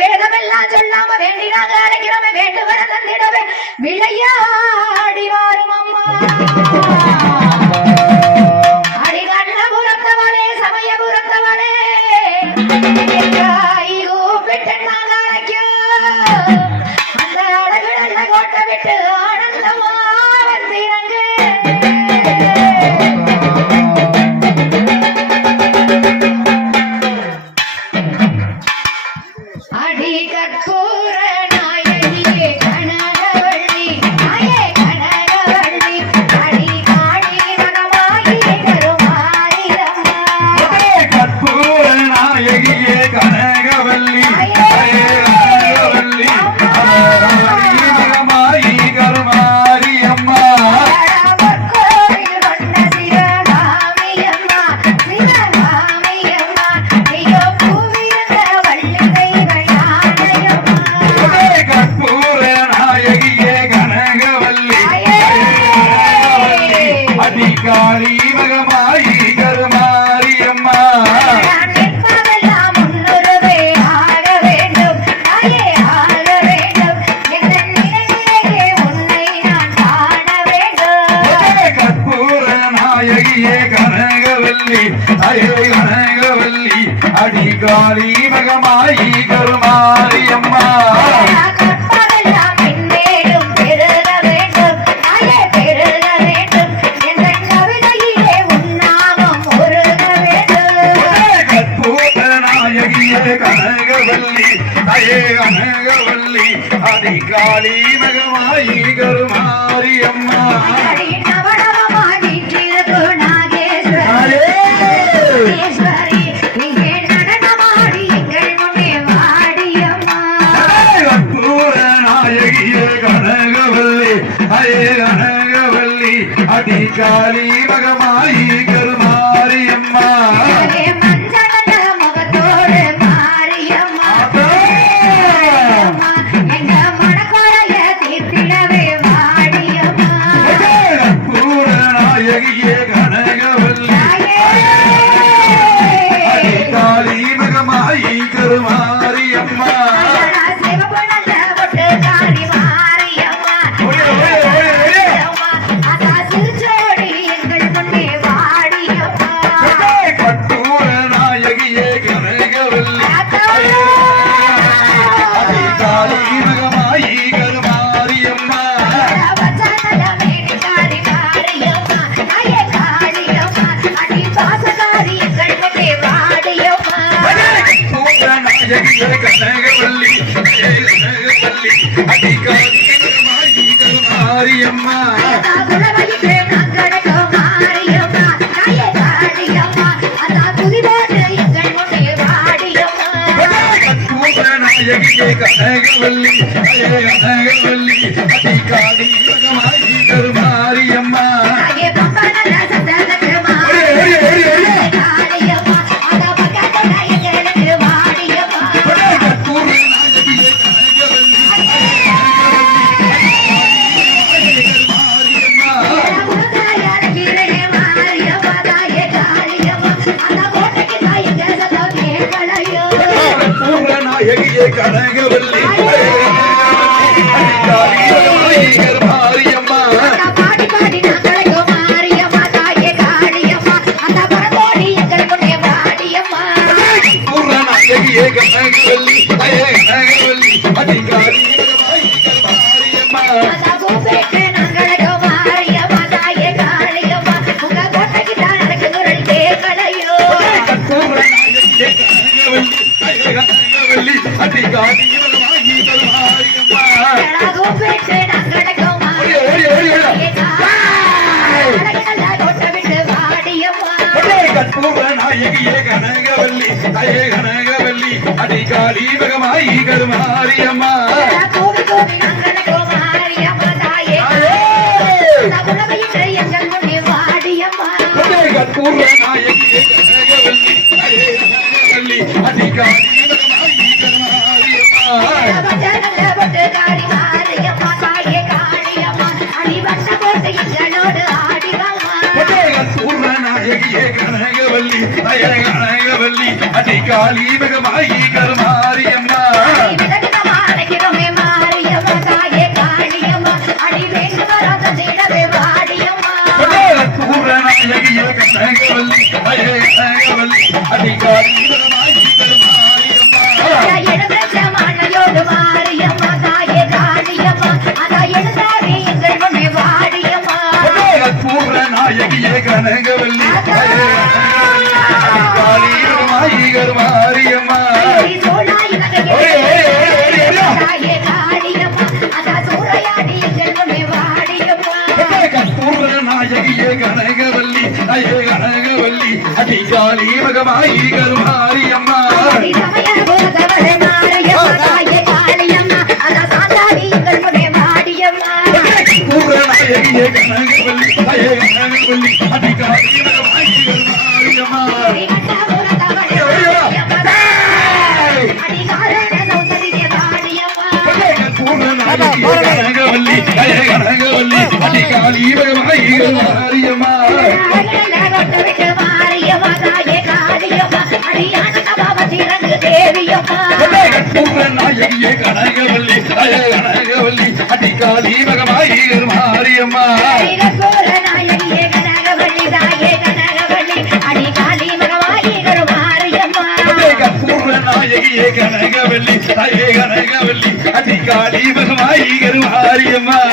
வேதமெல்லாம் சொல்லாம வேண்டினாங்க அழைக்கிறோமே வேண்டு வர தந்திடவே விளையாடி வாரும் அம்மா அடிகண்ணபுரத்தவளே சமயபுரத்தவளே பெண்ணாங்க அழைக்கும் அந்த அழகு கோட்டை விட்டு ஆனந்தமா வந்திறங்க அடி கற்பூர நாயகியே கனகவள்ளி நாயே கனகவள்ளி அடி காணி மகமாகியே கருமாரியம்மா கற்பூர நாயகியே கனகவள்ளி கனகவள்ளி மகமாயி கருமாரியம்மா காளி மகமாயி கருமாரியம்மா கற்பூர நாயகியே கனகவல்லி அயே கனகவல்லி அடி காளி மகமாயி கருமாரியம்மா கனகவல்லி அயே கனகவல்லி அடி காளி மகமாயி கருமாரியம்மா கற்பூர நாயகியே கனகவல்லி அயே கனகவல்லி அடி காளி மகமாயி கருமாரியம்மா கருமாரியம்மா கற்பூர நாயகியே கனகவல்லி காளி மகமாயி கருமாரியம்மா கனகவல்லி அடி காளி மகமாயி கருமாரியம்மா கனகவல்லி கனகவல்லி அடி காளி மகமாயி கருமாரியம்மா கனகவல்லி கருமாரியம்மா பாடி பாடி நாங்கள் மாரியம்மா தாயே காளியம்மா அந்த பரதோடி எங்கள் முன்னே வாடியம்மா நாயகியே கனகவல்லி கனகவல்லி அடி காளி கருமாரியம்மா கூப்பிட்டு நாங்கள் மாரியம்மா தாயே காளியம்மா உங்க கோட்டைக்கு தான் நடக்கு குரல் கேட்கலையோ நாயகியே கனகவல்லி அடி காளி மகமாயி கருமாரியம்மா கூப்பிட்டு நாங்கள் கற்பூர நாயகியே கனகவல்லி அயே கனகவல்லி அடி காளி மகமாயி கருமாரியம்மா கற்பூர நாயகியே கனகவல்லி அயே கனகவல்லி அடி காளி மகமாயி கருமாரியம்மா நாயகியே கனகவல்லி அயே கனகவல்லி அடி காளி மகமாயி கருமாரியம்மா மகமாயி கருமாரியம்மா சமய போதவளே மாரியம்மா தாயே காளியம்மா அந்த சாந்தாடி எங்கள் முனே மாடியம்மா பூரணாயகியே கனகவல்லி தாயே கனகவல்லி அதிகாரி மகமாயி கருமாரியம்மா கனகவல்லி தாயே கனகவல்லி அதிகாரி மகமாயி கருமாரியம்மா பூரணாயகியே கனகவல்லி தாயே கனகவல்லி அதிகாரி மகமாயி கருமாரியம்மா பூரணாயகியே கனகவல்லி தாயே கனகவல்லி அதிகாரி மகமாயி கருமாரியம்மா